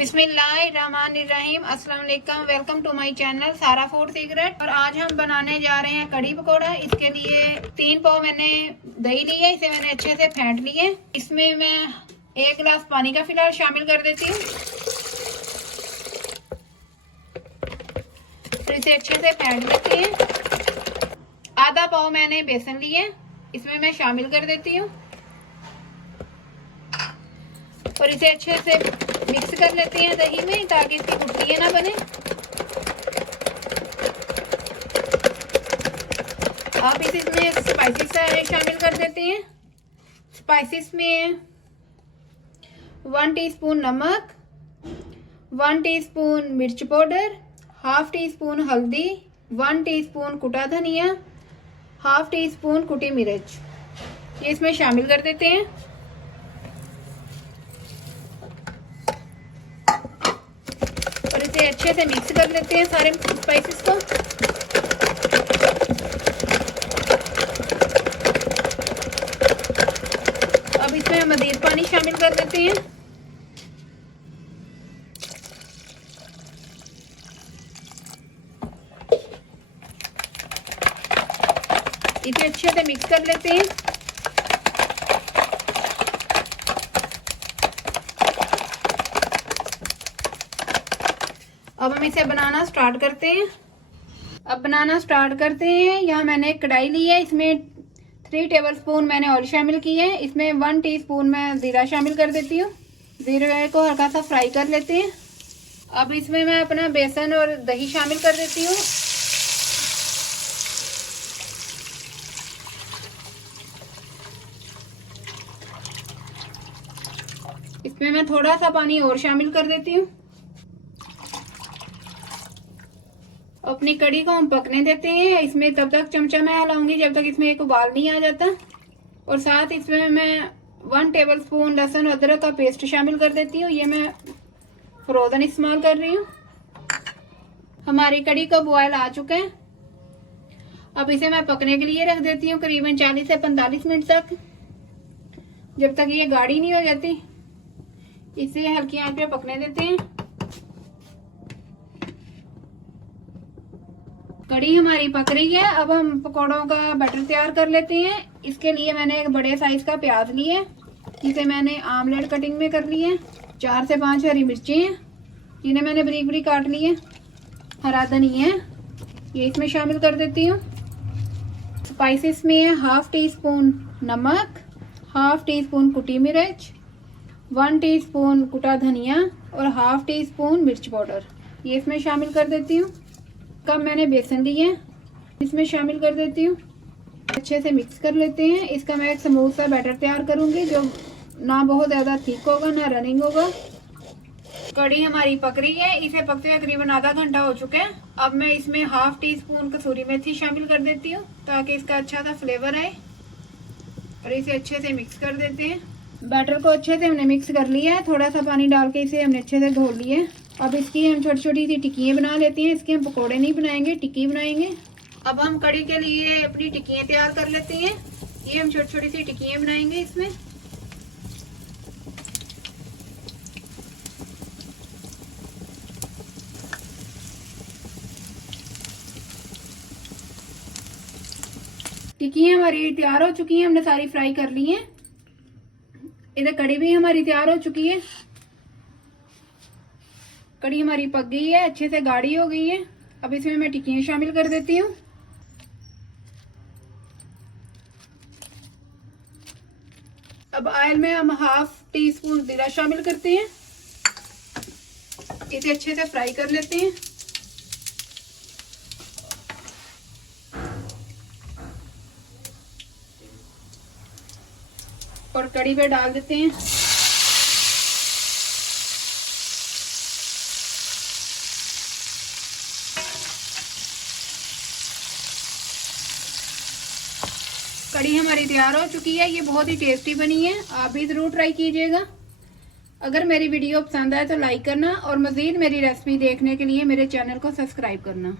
बिस्मिल्लाहिर्रहमानिर्रहीम। अस्सलाम वालेकुम। वेलकम टू माय चैनल सारा फूड सीक्रेट। और आज हम बनाने जा रहे हैं कड़ी पकौड़ा। इसके लिए 3 पाव मैंने दही ली है, इसे मैंने अच्छे से फेंट लिए। इसमें मैं 1 गिलास पानी का फिलहाल शामिल कर देती हूँ और इसे अच्छे से फेंट देते हैं। आधा पाव मैंने बेसन लिए, इसमें मैं शामिल कर देती हूँ और इसे अच्छे से मिक्स कर लेते हैं दही में, ताकि इसकी गुठलियां ना बने। आप इसमें स्पाइसेस शामिल कर देते हैं। स्पाइसेस में 1 टीस्पून नमक, 1 टीस्पून मिर्च पाउडर, हाफ टी स्पून हल्दी, 1 टीस्पून कुटा धनिया, हाफ टी स्पून कुटी मिर्च, ये इसमें शामिल कर देते हैं। और इसे अच्छे से मिक्स कर लेते हैं सारे स्पाइसेस को। अब इसमें मज़ीद पानी शामिल कर देते हैं। इसे अच्छे से मिक्स कर लेते हैं। अब हम इसे बनाना स्टार्ट करते हैं। यहाँ मैंने एक कढ़ाई ली है, इसमें 3 टेबलस्पून मैंने ऑयल शामिल की है। इसमें 1 टीस्पून मैं जीरा शामिल कर देती हूँ। जीरे को हल्का सा फ्राई कर लेते हैं। अब इसमें मैं अपना बेसन और दही शामिल कर देती हूँ। इसमें मैं थोड़ा सा पानी और शामिल कर देती हूँ। अपनी कड़ी को हम पकने देते हैं। इसमें तब तक चमचा मैं हिलाऊंगी जब तक इसमें एक उबाल नहीं आ जाता। और साथ इसमें मैं 1 टेबलस्पून लहसुन अदरक का पेस्ट शामिल कर देती हूँ। ये मैं फ्रोजन इस्तेमाल कर रही हूँ। हमारी कड़ी का बॉयल आ चुका है। अब इसे मैं पकने के लिए रख देती हूँ करीबन 40 से 45 मिनट तक, जब तक ये गाढ़ी नहीं हो जाती। इसे हल्की आंच पे पकने देते हैं। कड़ी हमारी पक रही है। अब हम पकौड़ों का बैटर तैयार कर लेते हैं। इसके लिए मैंने एक बड़े साइज का प्याज लिया है, जिसे मैंने आमलेट कटिंग में कर ली है। 4 से 5 हरी मिर्ची हैं, जिन्हें मैंने बारीक बारीक काट ली है। हरा धनिया है, ये इसमें शामिल कर देती हूँ। स्पाइसेस में है हाफ टी स्पून नमक, हाफ टी स्पून कुटी मिर्च, 1 टीस्पून कुटा धनिया और हाफ टी स्पून मिर्च पाउडर, ये इसमें शामिल कर देती हूँ। कब मैंने बेसन ली है, इसमें शामिल कर देती हूँ। अच्छे से मिक्स कर लेते हैं। इसका मैं एक स्मूथ सा बैटर तैयार करूंगी, जो ना बहुत ज़्यादा थिक होगा ना रनिंग होगा। कड़ी हमारी पक रही है। इसे पकते हुए करीबन आधा घंटा हो चुका है। अब मैं इसमें हाफ टी स्पून कसूरी मेथी शामिल कर देती हूँ, ताकि इसका अच्छा सा फ्लेवर आए। और इसे अच्छे से मिक्स कर देते हैं। बैटर को अच्छे से हमने मिक्स कर लिया है। थोड़ा सा पानी डाल के इसे हमने अच्छे से घोल लिया है। अब इसकी हम छोटी छोटी सी टिक्कियाँ बना लेते हैं। इसके हम पकोड़े नहीं बनाएंगे, टिक्की बनाएंगे। अब हम कड़ी के लिए अपनी टिक्कियाँ तैयार कर लेते हैं। ये हम छोटी छोटी सी टिक्कियाँ बनाएंगे इसमें। टिक्कियाँ हमारी तैयार हो चुकी हैं, हमने सारी फ्राई कर ली हैं। इधर कड़ी भी हमारी तैयार हो चुकी है। कड़ी हमारी पक गई है, अच्छे से गाढ़ी हो गई है। अब इसमें मैं टिक्कियाँ शामिल कर देती हूँ। अब ऑयल में हम हाफ टी स्पून जीरा शामिल करते हैं। इसे अच्छे से फ्राई कर लेते हैं। और कड़ी पे डाल देते हैं। कड़ी हमारी तैयार हो चुकी है। ये बहुत ही टेस्टी बनी है, आप भी ज़रूर ट्राई कीजिएगा। अगर मेरी वीडियो पसंद आए तो लाइक करना और मज़ीद मेरी रेसिपी देखने के लिए मेरे चैनल को सब्सक्राइब करना।